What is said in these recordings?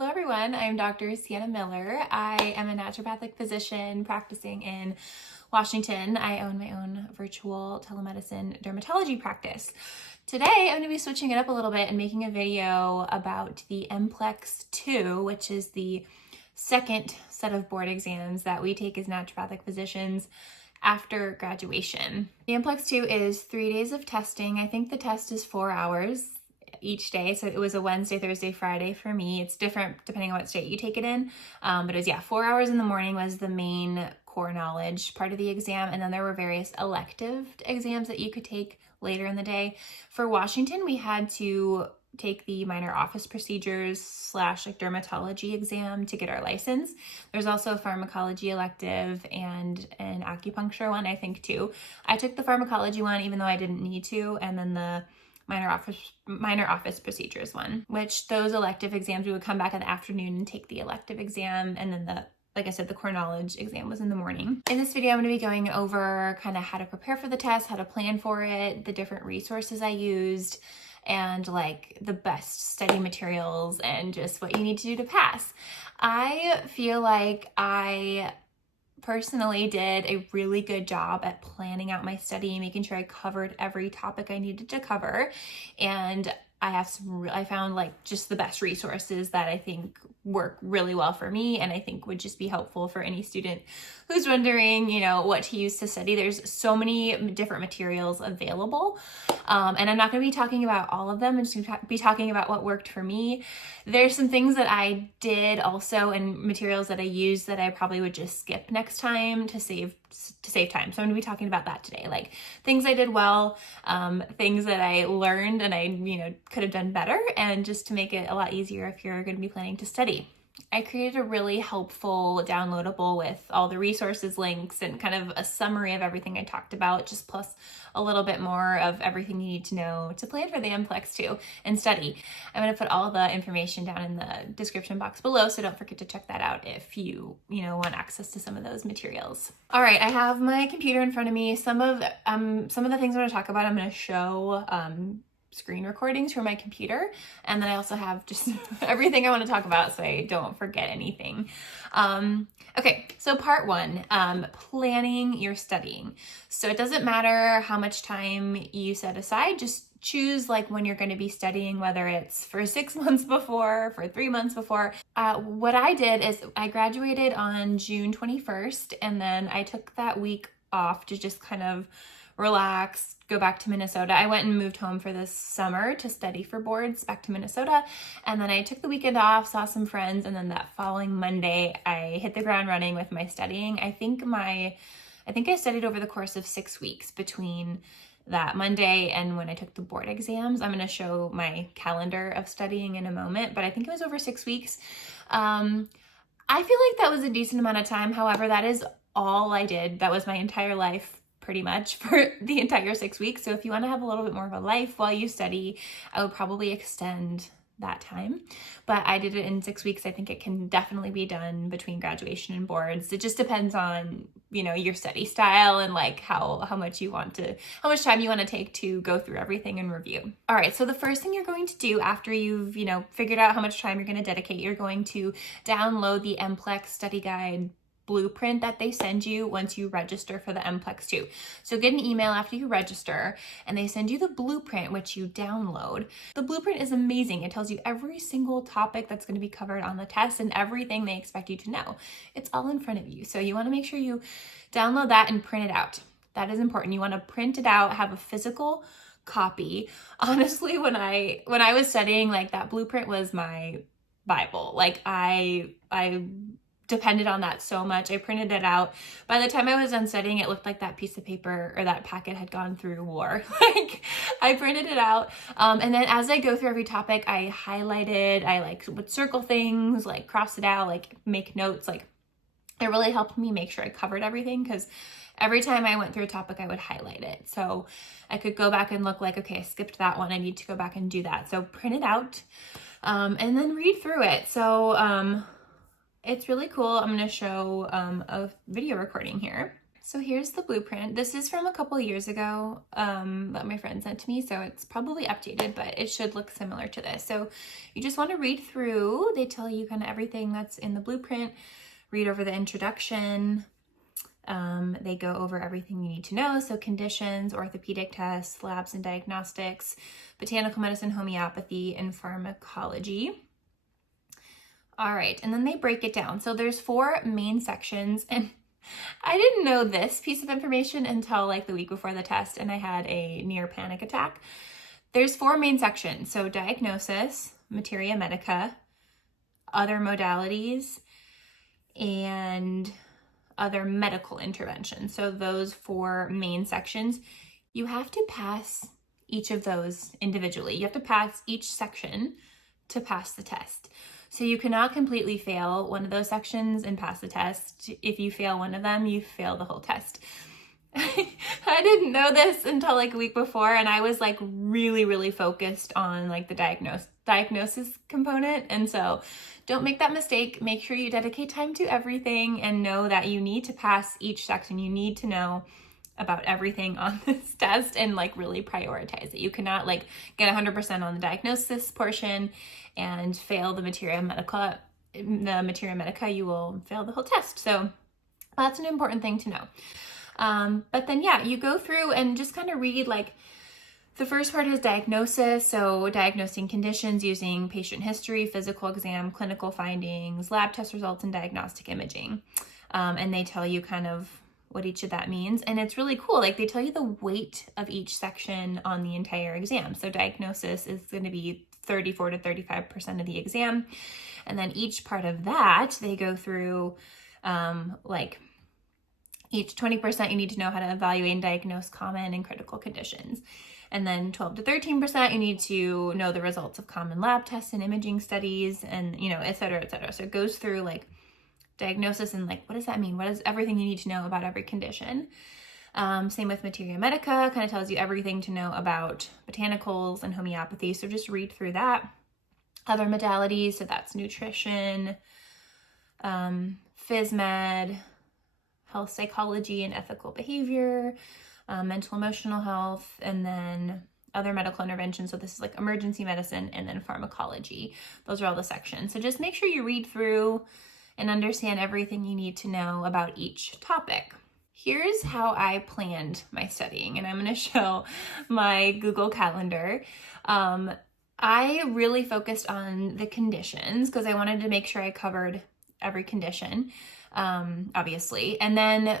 Hello everyone, I'm Dr. Sienna Miller. I am a naturopathic physician practicing in Washington. I own my own virtual telemedicine dermatology practice. Today I'm going to be switching it up a little bit and making a video about the NPLEX 2, which is the second set of board exams that we take as naturopathic physicians after graduation. The NPLEX 2 is 3 days of testing. I think the test is 4 hours each day. So it was a Wednesday, Thursday, Friday for me. It's different depending on what state you take it in. But it was, 4 hours in the morning was the main core knowledge part of the exam. And then there were various elective exams that you could take later in the day. For Washington, we had to take the minor office procedures / dermatology exam to get our license. There's also a pharmacology elective and an acupuncture one, I think, too. I took the pharmacology one even though I didn't need to, and then the minor office procedures one, which those elective exams, we would come back in the afternoon and take the elective exam, and then like I said, the core knowledge exam was in the morning. In this video, I'm going to be going over kind of how to prepare for the test, how to plan for it, the different resources I used, and like the best study materials and just what you need to do to pass. I feel like I personally did a really good job at planning out my study, making sure I covered every topic I needed to cover. And I found like just the best resources that I think work really well for me and I think would just be helpful for any student who's wondering, what to use to study. There's so many different materials available. And I'm not going to be talking about all of them. I'm just going to be talking about what worked for me. There's some things that I did also and materials that I used that I probably would just skip next time to save time. So I'm going to be talking about that today, like things I did well, things that I learned and I, could have done better, and just to make it a lot easier if you're going to be planning to study. I created a really helpful downloadable with all the resources, links, and kind of a summary of everything I talked about, just plus a little bit more of everything you need to know to plan for the NPLEX 2 and study. I'm going to put all the information down in the description box below, so don't forget to check that out if you want access to some of those materials. All right, I have my computer in front of me. Some of the things I'm going to talk about, I'm going to show screen recordings from my computer, and then I also have just everything I want to talk about so I don't forget anything. Okay, so part 1, planning your studying. So it doesn't matter how much time you set aside, just choose like when you're going to be studying, whether it's for 6 months before, for 3 months before. What I did is I graduated on June 21st, and then I took that week off to just kind of relax, go back to Minnesota. I went and moved home for this summer to study for boards back to Minnesota. And then I took the weekend off, saw some friends. And then that following Monday, I hit the ground running with my studying. I think I studied over the course of 6 weeks between that Monday and when I took the board exams. I'm going to show my calendar of studying in a moment, but I think it was over 6 weeks. I feel like that was a decent amount of time. However, that is all I did. That was my entire life pretty much for the entire 6 weeks. So if you want to have a little bit more of a life while you study, I would probably extend that time. But I did it in 6 weeks. I think it can definitely be done between graduation and boards. It just depends on, your study style and like how much time you want to take to go through everything and review. All right, so the first thing you're going to do after you've, figured out how much time you're going to dedicate, you're going to download the NPLEX study guide blueprint that they send you once you register for the NPLEX 2. So get an email after you register and they send you the blueprint, which you download. The blueprint is amazing. It tells you every single topic that's going to be covered on the test and everything they expect you to know. It's all in front of you. So you want to make sure you download that and print it out. That is important. You want to print it out, have a physical copy. Honestly, when I was studying, like that blueprint was my Bible. Like I depended on that so much. I printed it out. By the time I was done studying, it looked like that piece of paper or that packet had gone through war. Like I printed it out. And then as I go through every topic, I highlighted, I would circle things, like cross it out, like make notes. Like it really helped me make sure I covered everything, because every time I went through a topic, I would highlight it. So I could go back and look like, okay, I skipped that one. I need to go back and do that. So print it out and then read through it. So it's really cool. I'm going to show a video recording here. So here's the blueprint. This is from a couple years ago that my friend sent to me, so it's probably updated, but it should look similar to this. So you just want to read through. They tell you kind of everything that's in the blueprint. Read over the introduction. They go over everything you need to know. So conditions, orthopedic tests, labs and diagnostics, botanical medicine, homeopathy, and pharmacology. All right, and then they break it down. So there's 4 main sections, and I didn't know this piece of information until like the week before the test, and I had a near panic attack. There's 4 main sections. So diagnosis, materia medica, other modalities, and other medical interventions. So those 4 main sections, you have to pass each of those individually. You have to pass each section to pass the test. So you cannot completely fail one of those sections and pass the test. If you fail one of them, you fail the whole test. I didn't know this until like a week before, and I was like really focused on like the diagnosis component. And so don't make that mistake. Make sure you dedicate time to everything and know that you need to pass each section. You need to know about everything on this test and like really prioritize it. You cannot like get 100% on the diagnosis portion and fail the materia medica. You will fail the whole test. So that's an important thing to know. But then yeah, you go through and just kind of read like the first part is diagnosis. So diagnosing conditions using patient history, physical exam, clinical findings, lab test results, and diagnostic imaging. And they tell you kind of what each of that means. And it's really cool. Like they tell you the weight of each section on the entire exam. So diagnosis is going to be 34 to 35% of the exam. And then each part of that, they go through like each 20% you need to know how to evaluate and diagnose common and critical conditions. And then 12 to 13% you need to know the results of common lab tests and imaging studies and, you know, et cetera, et cetera. So it goes through like diagnosis and like, what does that mean? What is everything you need to know about every condition? Same with materia medica, kind of tells you everything to know about botanicals and homeopathy. So just read through that. Other modalities, so that's nutrition, phys med, health psychology and ethical behavior, mental emotional health, and then other medical interventions. So this is like emergency medicine and then pharmacology. Those are all the sections. So just make sure you read through and understand everything you need to know about each topic. Here's how I planned my studying, and I'm going to show my Google Calendar. I really focused on the conditions because I wanted to make sure I covered every condition, obviously. And then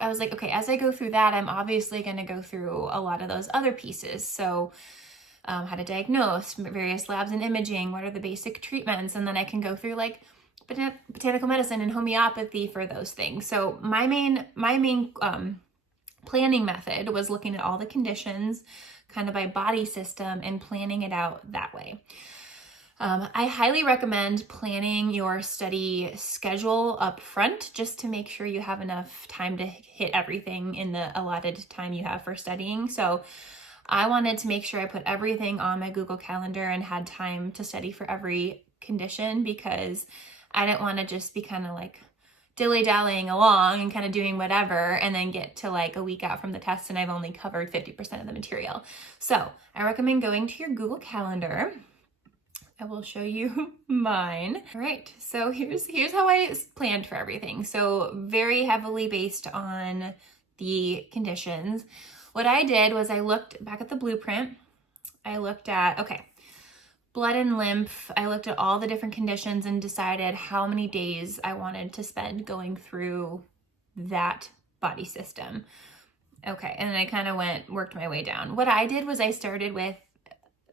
I was like, okay, as I go through that, I'm obviously going to go through a lot of those other pieces. So how to diagnose, various labs and imaging, what are the basic treatments, and then I can go through like botanical medicine and homeopathy for those things. So my main planning method was looking at all the conditions kind of by body system and planning it out that way. I highly recommend planning your study schedule up front just to make sure you have enough time to hit everything in the allotted time you have for studying. So I wanted to make sure I put everything on my Google Calendar and had time to study for every condition because I didn't want to just be kind of like dilly-dallying along and kind of doing whatever and then get to like a week out from the test and I've only covered 50% of the material. So I recommend going to your Google Calendar. I will show you mine. All right, so here's how I planned for everything. So very heavily based on the conditions. What I did was I looked back at the blueprint. I looked at, okay, blood and lymph. I looked at all the different conditions and decided how many days I wanted to spend going through that body system. Okay, and then I kind of worked my way down. What I did was I started with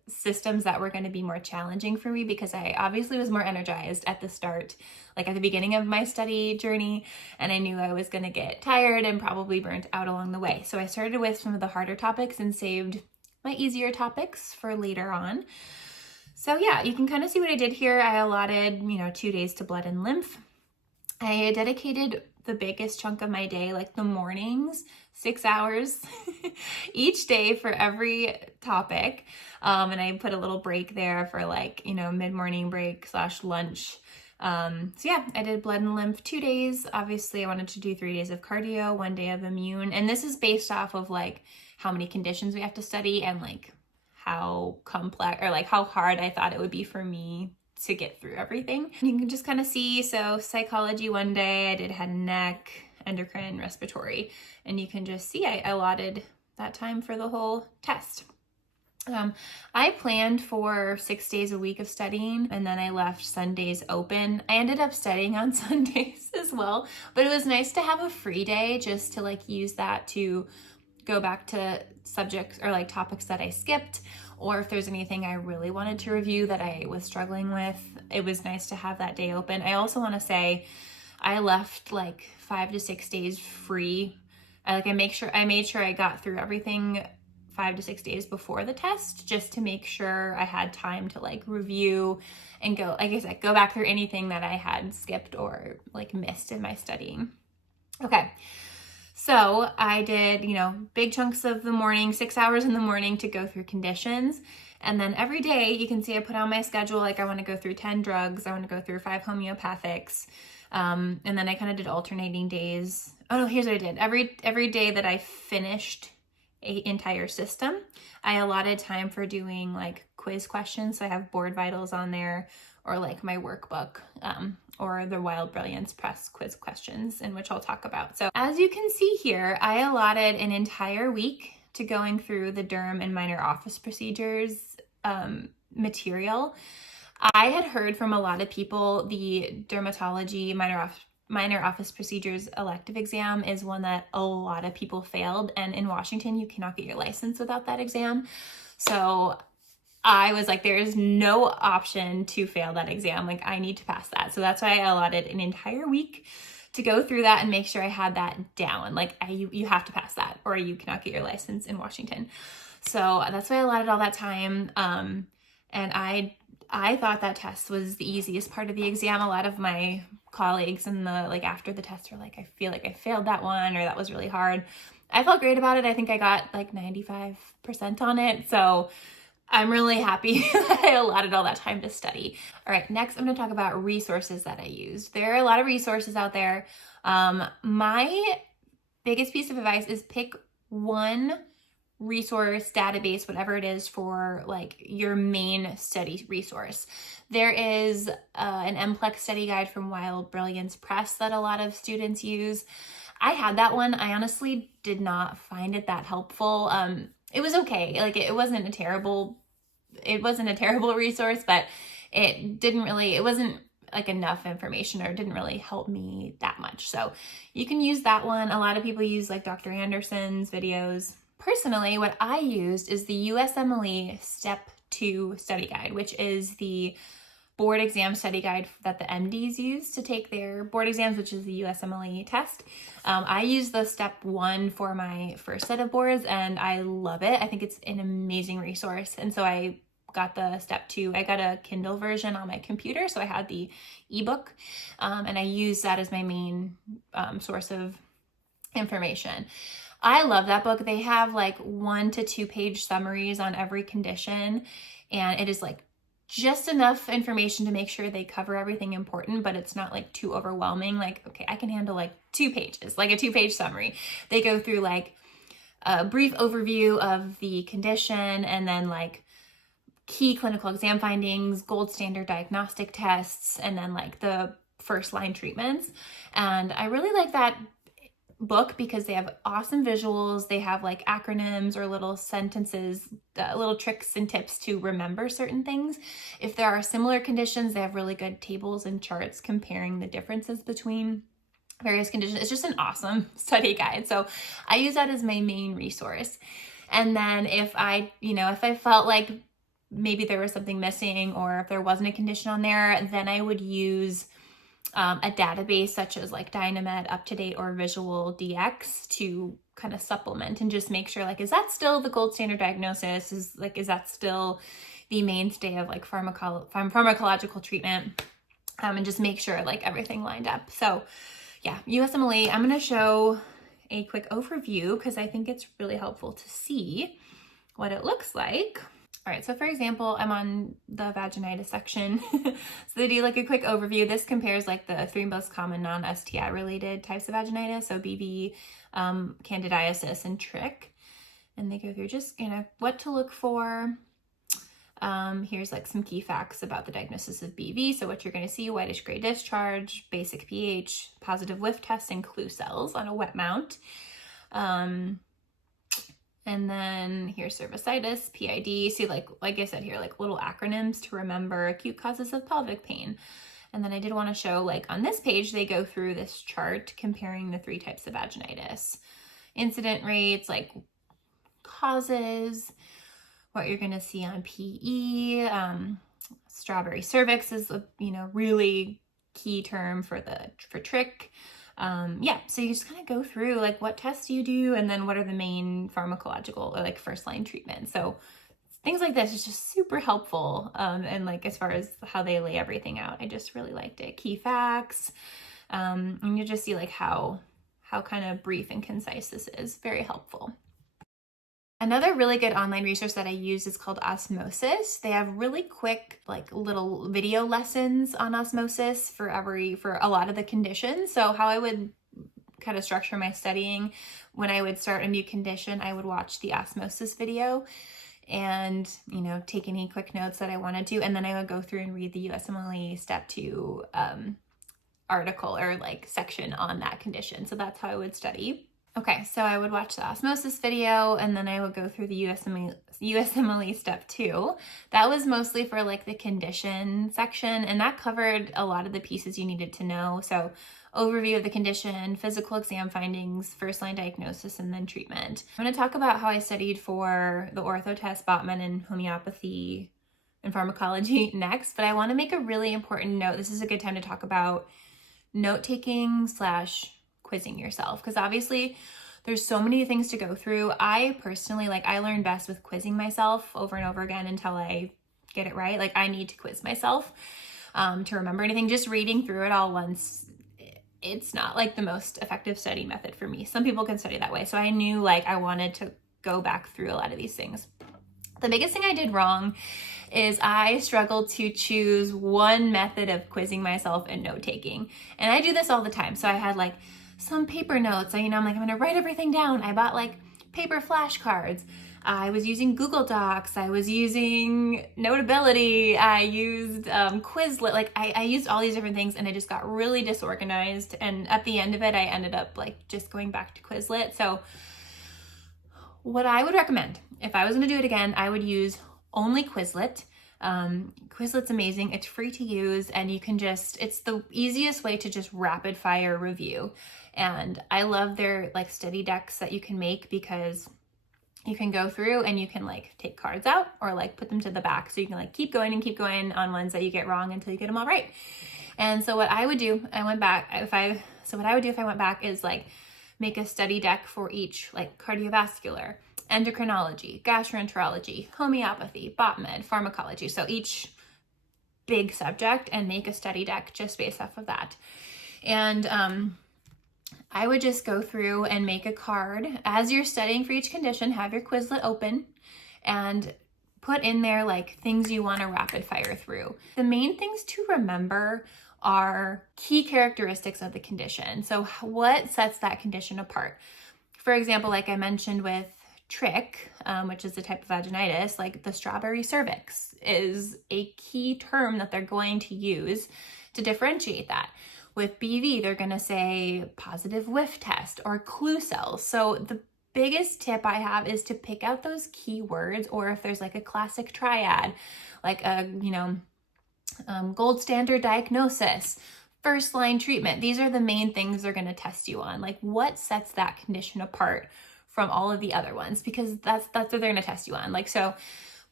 systems that were going to be more challenging for me because I obviously was more energized at the start, like at the beginning of my study journey, and I knew I was going to get tired and probably burnt out along the way. So I started with some of the harder topics and saved my easier topics for later on. So yeah, you can kind of see what I did here. I allotted, 2 days to blood and lymph. I dedicated the biggest chunk of my day, like the mornings, 6 hours each day for every topic. And I put a little break there for like, mid-morning break / lunch. So yeah, I did blood and lymph 2 days. Obviously I wanted to do 3 days of cardio, 1 day of immune. And this is based off of like how many conditions we have to study and like how complex or like how hard I thought it would be for me to get through everything. You can just kind of see, so psychology 1 day, I did head and neck, endocrine, respiratory, and you can just see I allotted that time for the whole test. I planned for 6 days a week of studying, and then I left Sundays open. I ended up studying on Sundays as well, but it was nice to have a free day just to like use that to go back to subjects or like topics that I skipped, or if there's anything I really wanted to review that I was struggling with, it was nice to have that day open. I also want to say I left like 5 to 6 days free. I made sure I got through everything 5 to 6 days before the test, just to make sure I had time to like review and go, like I said, go back through anything that I had skipped or like missed in my studying. Okay. So I did, big chunks of the morning, 6 hours in the morning to go through conditions. And then every day you can see I put on my schedule, like I want to go through 10 drugs. I want to go through 5 homeopathics. And then I kind of did alternating days. Oh no, here's what I did. Every day that I finished an entire system, I allotted time for doing like quiz questions. So I have board vitals on there, or like my workbook, or the Wild Brilliance Press quiz questions, in which I'll talk about. So as you can see here, I allotted an entire week to going through the derm and minor office procedures material. I had heard from a lot of people the dermatology minor office procedures elective exam is one that a lot of people failed, and in Washington you cannot get your license without that exam. So I was like, there is no option to fail that exam. Like I need to pass that. So that's why I allotted an entire week to go through that and make sure I had that down. Like you have to pass that or you cannot get your license in Washington. So that's why I allotted all that time. And I thought that test was the easiest part of the exam. A lot of my colleagues in the like after the test were like, I feel like I failed that one, or that was really hard. I felt great about it. I think I got like 95% on it. So I'm really happy that I allotted all that time to study. All right, next I'm going to talk about resources that I used. There are a lot of resources out there. My biggest piece of advice is pick one resource, database, whatever it is, for like your main study resource. There is an NPLEX study guide from Wild Brilliance Press that a lot of students use. I had that one. I honestly did not find it that helpful. It was okay. Like it wasn't a terrible resource, but it wasn't like enough information, or it didn't really help me that much. So you can use that one. A lot of people use like Dr. Anderson's videos. Personally, what I used is the USMLE Step 2 study guide, which is the board exam study guide that the MDs use to take their board exams, which is the USMLE test. I use the Step 1 for my first set of boards, and I love it. I think it's an amazing resource. And so I got the Step 2. I got a Kindle version on my computer, so I had the ebook, and I used that as my main source of information. I love that book. They have like 1 to 2 page summaries on every condition, and it is like just enough information to make sure they cover everything important, but it's not like too overwhelming. Like, okay, I can handle like 2 pages, like a 2-page summary. They go through like a brief overview of the condition, and then like key clinical exam findings, gold standard diagnostic tests, and then like the first line treatments. And I really like that book because they have awesome visuals. They have like acronyms or little sentences, little tricks and tips to remember certain things. If there are similar conditions, they have really good tables and charts comparing the differences between various conditions. It's just an awesome study guide. So I use that as my main resource. And then if I felt like maybe there was something missing, or if there wasn't a condition on there, then I would use a database such as like Dynamed, UpToDate, or Visual DX to kind of supplement and just make sure, like, is that still the gold standard diagnosis? Is that still the mainstay of like pharmacological treatment? And just make sure like everything lined up. So yeah, USMLE, I'm going to show a quick overview because I think it's really helpful to see what it looks like. All right, so for example, I'm on the vaginitis section. So they do like a quick overview. This compares like the 3 most common non-STI related types of vaginitis. So BV, candidiasis, and trick. And they go through just, what to look for. Here's like some key facts about the diagnosis of BV. So what you're going to see: whitish gray discharge, basic pH, positive whiff test, and clue cells on a wet mount. And then here's cervicitis, PID. See, like I said here, like little acronyms to remember acute causes of pelvic pain. And then I did want to show, like on this page, they go through this chart comparing the 3 types of vaginitis. Incident rates, like causes, what you're going to see on PE. Strawberry cervix is a, really key term for trick. So you just kind of go through like what tests do you do, and then what are the main pharmacological or like first line treatment. So things like this is just super helpful. And like as far as how they lay everything out, I just really liked it. Key facts. And you just see like how kind of brief and concise this is. Very helpful. Another really good online resource that I use is called Osmosis. They have really quick, like little video lessons on osmosis for a lot of the conditions. So how I would kind of structure my studying: when I would start a new condition, I would watch the osmosis video and, take any quick notes that I wanted to. And then I would go through and read the USMLE Step 2 article or like section on that condition. So that's how I would study. Okay, so I would watch the osmosis video, and then I would go through the USMLE Step 2. That was mostly for like the condition section, and that covered a lot of the pieces you needed to know. So overview of the condition, physical exam findings, first line diagnosis, and then treatment. I'm going to talk about how I studied for the ortho test, Botman, and homeopathy and pharmacology next, but I want to make a really important note. This is a good time to talk about note-taking / quizzing yourself, because obviously there's so many things to go through. I personally, I learn best with quizzing myself over and over again until I get it right. Like I need to quiz myself to remember anything. Just reading through it all once, it's not like the most effective study method for me. Some people can study that way. So I knew I wanted to go back through a lot of these things. The biggest thing I did wrong is I struggled to choose one method of quizzing myself and note-taking. And I do this all the time. So I had some paper notes. I'm going to write everything down. I bought paper flashcards. I was using Google Docs. I was using Notability. I used Quizlet. I used all these different things, and I just got really disorganized. And at the end of it, I ended up just going back to Quizlet. So what I would recommend, if I was going to do it again, I would use only Quizlet. Quizlet's amazing. It's free to use, and you can it's the easiest way to just rapid fire review. And I love their study decks that you can make, because you can go through and you can take cards out or put them to the back. So you can keep going and keep going on ones that you get wrong until you get them all right. And so what I would do, if I went back is make a study deck for each cardiovascular, endocrinology, gastroenterology, homeopathy, botmed, pharmacology. So each big subject, and make a study deck just based off of that. And I would just go through and make a card. As you're studying for each condition, have your Quizlet open and put in there things you want to rapid fire through. The main things to remember are key characteristics of the condition. So what sets that condition apart? For example, like I mentioned with trick, which is the type of vaginitis, the strawberry cervix is a key term that they're going to use to differentiate that. With BV, they're going to say positive whiff test or clue cells. So the biggest tip I have is to pick out those key words, or if there's a classic triad, gold standard diagnosis, first line treatment. These are the main things they're going to test you on. What sets that condition apart from all of the other ones, because that's what they're going to test you on. So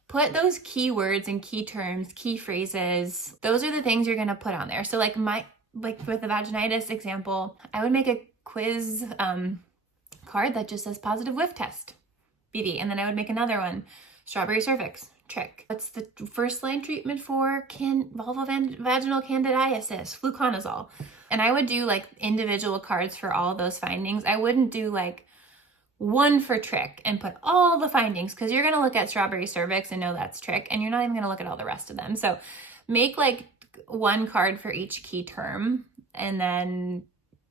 put those key words and key terms, key phrases. Those are the things you're going to put on there. So with the vaginitis example, I would make a quiz card that just says positive whiff test, BV. And then I would make another one, strawberry cervix, trick. What's the first line treatment for vulvovaginal candidiasis, fluconazole. And I would do individual cards for all those findings. I wouldn't do one for trick and put all the findings, because you're going to look at strawberry cervix and know that's trick, and you're not even going to look at all the rest of them. So make like one card for each key term, and then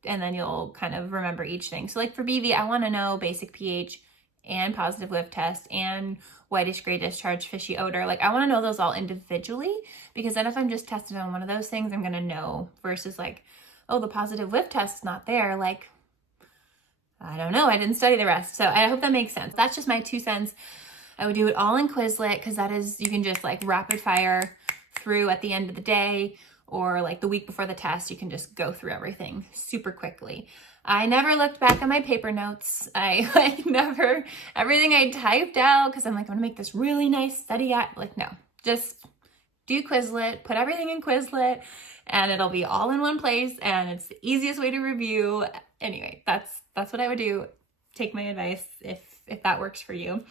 you'll kind of remember each thing. So like for BV, I want to know basic pH and positive whiff test and whitish gray discharge, fishy odor. Like I want to know those all individually, because then if I'm just tested on one of those things, I'm going to know, versus like, oh, the positive whiff test's not there. Like, I don't know, I didn't study the rest. So I hope that makes sense. That's just my 2 cents. I would do it all in Quizlet, because that is, you can just like rapid fire through at the end of the day, or like the week before the test, you can just go through everything super quickly. I never looked back on my paper notes. I like never, everything I typed out, because I'm like, I'm gonna make this really nice study at, like, no, just do Quizlet, put everything in Quizlet, and it'll be all in one place, and it's the easiest way to review. Anyway, that's what I would do. Take my advice if that works for you.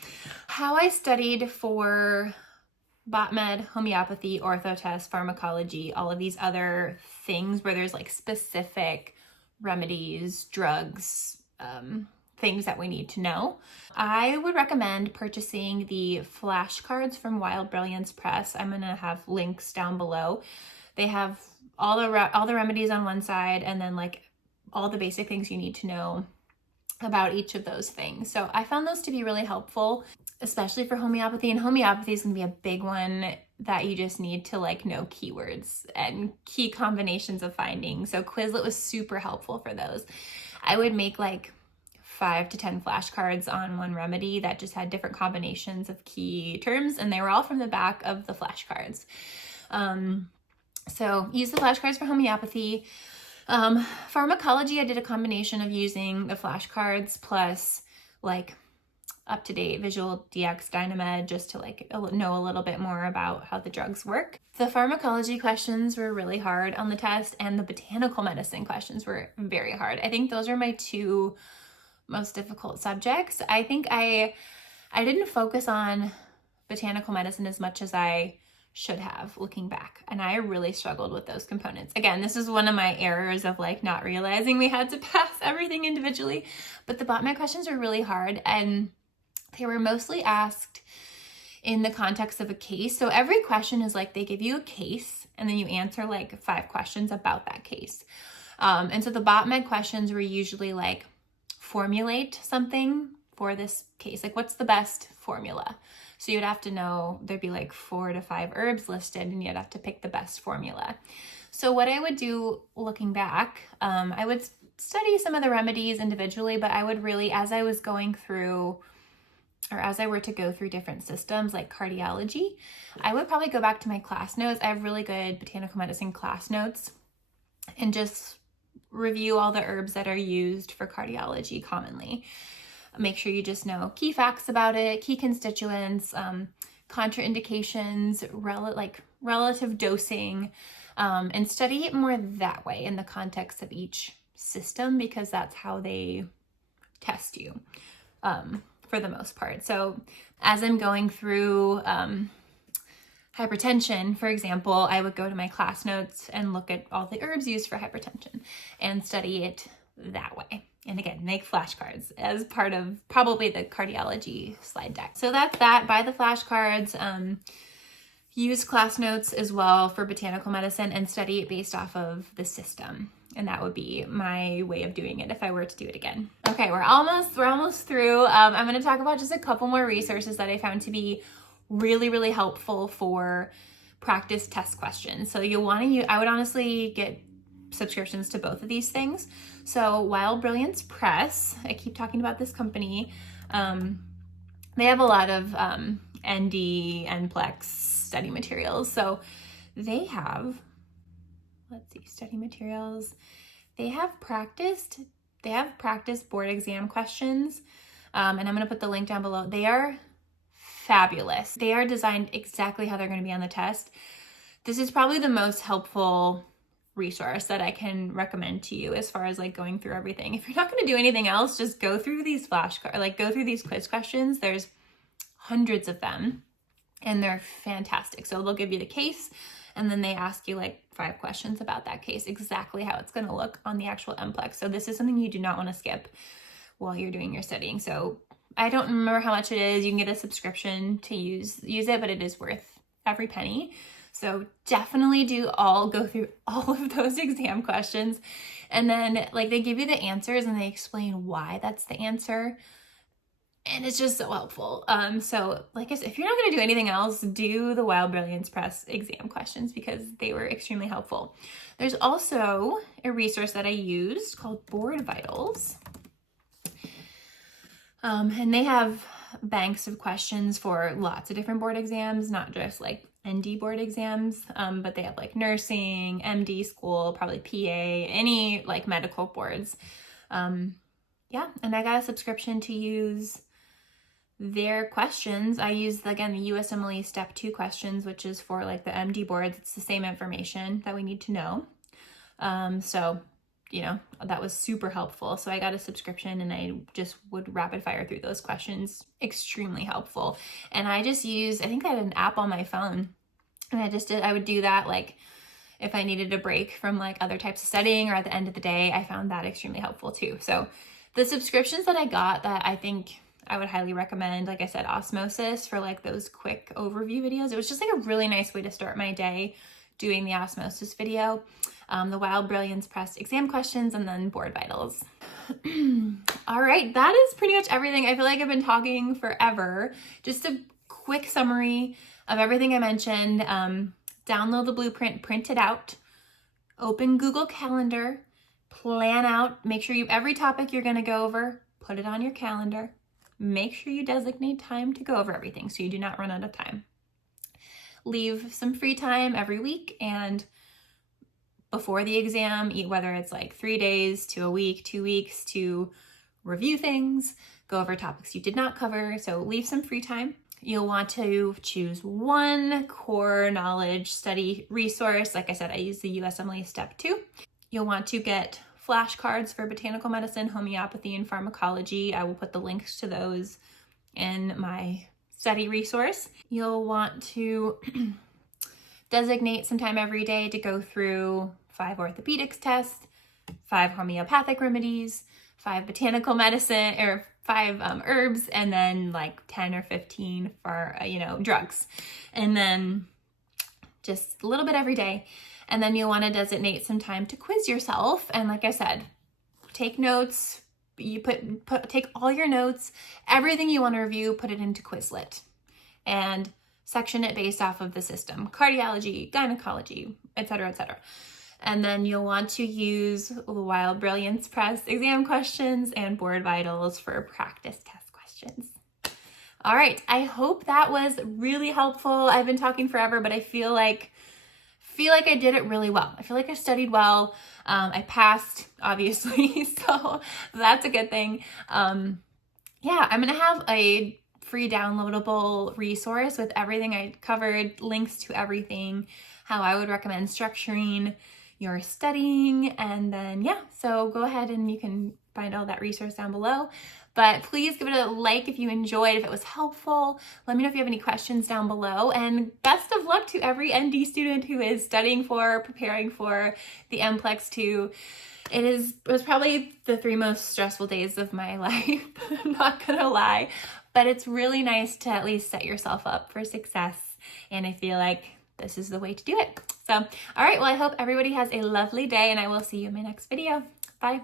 How I studied for botmed, homeopathy, ortho test, pharmacology, all of these other things where there's like specific remedies, drugs, things that we need to know. I would recommend purchasing the flashcards from Wild Brilliance Press. I'm gonna have links down below. They have all the remedies on one side, and then like all the basic things you need to know about each of those things. So I found those to be really helpful, especially for homeopathy. And homeopathy is gonna be a big one that you just need to like know keywords and key combinations of findings. So Quizlet was super helpful for those. I would make like 5 to 10 flashcards on one remedy that just had different combinations of key terms, and they were all from the back of the flashcards. So use the flashcards for homeopathy. Pharmacology, I did a combination of using the flashcards plus like up-to-date Visual DX Dynamed, just to like know a little bit more about how the drugs work. The pharmacology questions were really hard on the test, and the botanical medicine questions were very hard. I think those are my 2 most difficult subjects. I think I didn't focus on botanical medicine as much as I should have, looking back, and I really struggled with those components. Again, this is one of my errors of like not realizing we had to pass everything individually, but the botmed questions were really hard, and they were mostly asked in the context of a case. So every question is like, they give you a case, and then you answer like 5 questions about that case. And so the botmed questions were usually like, formulate something for this case. Like, what's the best formula? So you'd have to know, there'd be like 4 to 5 herbs listed, and you'd have to pick the best formula. So what I would do looking back, I would study some of the remedies individually, but I would really, as I was going through, or as I were to go through different systems like cardiology, I would probably go back to my class notes. I have really good botanical medicine class notes, and just review all the herbs that are used for cardiology commonly. Make sure you just know key facts about it, key constituents, contraindications, relative dosing, and study it more that way in the context of each system, because that's how they test you for the most part. So as I'm going through hypertension, for example, I would go to my class notes and look at all the herbs used for hypertension and study it that way. And again, make flashcards as part of probably the cardiology slide deck. So that's that. Buy the flashcards. Use class notes as well for botanical medicine, and study it based off of the system. And that would be my way of doing it if I were to do it again. Okay, we're almost through. I'm going to talk about just a couple more resources that I found to be really, really helpful for practice test questions. So you'll want to use, I would honestly get subscriptions to both of these things. So Wild Brilliance Press, I keep talking about this company. They have a lot of ND, NPLEX study materials. So they have, let's see, study materials. They have practice board exam questions. And I'm going to put the link down below. They are fabulous. They are designed exactly how they're going to be on the test. This is probably the most helpful resource that I can recommend to you as far as like going through everything. If you're not going to do anything else, just go through these go through these quiz questions. There's hundreds of them, and they're fantastic. So they'll give you the case, and then they ask you like 5 questions about that case, exactly how it's going to look on the actual NPLEX. So this is something you do not want to skip. while you're doing your studying. So I don't remember how much it is. You can get a subscription to use it, but it is worth every penny. So definitely go through all of those exam questions. And then like they give you the answers and they explain why that's the answer. And it's just so helpful. So like I said, if you're not going to do anything else, do the Wild Brilliance Press exam questions because they were extremely helpful. There's also a resource that I used called Board Vitals. And they have banks of questions for lots of different board exams, not just like ND board exams, but they have like nursing, MD school, probably PA, any like medical boards. Yeah, and I got a subscription to use their questions. I used, again, the USMLE Step 2 questions, which is for like the MD boards. It's the same information that we need to know. So, you know, that was super helpful. So I got a subscription and I just would rapid fire through those questions. Extremely helpful. And I just used, I think I had an app on my phone and I would do that like if I needed a break from like other types of studying or at the end of the day. I found that extremely helpful too. So the subscriptions that I got that I think I would highly recommend, like I said, Osmosis for like those quick overview videos. It was just like a really nice way to start my day doing the Osmosis video, the Wild Brilliance Press exam questions, and then Board Vitals. All right, that is pretty much everything. I feel like I've been talking forever. Just a quick summary of everything I mentioned. Download the blueprint, print it out, open Google Calendar, plan out, make sure every topic you're gonna go over, put it on your calendar. Make sure you designate time to go over everything so you do not run out of time. Leave some free time every week and before the exam, whether it's like 3 days to a week, 2 weeks, to review things, go over topics you did not cover. So leave some free time. You'll want to choose one core knowledge study resource. Like I said, I use the USMLE Step 2. You'll want to get flashcards for botanical medicine, homeopathy, and pharmacology. I will put the links to those in my study resource. You'll want to designate some time every day to go through 5 orthopedics tests, 5 homeopathic remedies, 5 botanical medicine, or 5 herbs, and then like 10 or 15 for, drugs. And then just a little bit every day. And then you'll want to designate some time to quiz yourself. And like I said, take notes. You take all your notes, everything you want to review, put it into Quizlet and section it based off of the system: cardiology, gynecology, etc., etc. And then you'll want to use the Wild Brilliance Press exam questions and Board Vitals for practice test questions. All right, I hope that was really helpful. I've been talking forever, but I feel like I did it really well. I feel like I studied well. I passed, obviously, so that's a good thing. Yeah, I'm gonna have a free downloadable resource with everything I covered, links to everything, how I would recommend structuring your studying, and then yeah, so go ahead and you can find all that resource down below. But please give it a like if you enjoyed, if it was helpful. Let me know if you have any questions down below, and best of luck to every ND student who is preparing for the NPLEX 2. It was probably the 3 most stressful days of my life, I'm not gonna lie, but it's really nice to at least set yourself up for success, and I feel like this is the way to do it. So, all right, well, I hope everybody has a lovely day, and I will see you in my next video. Bye.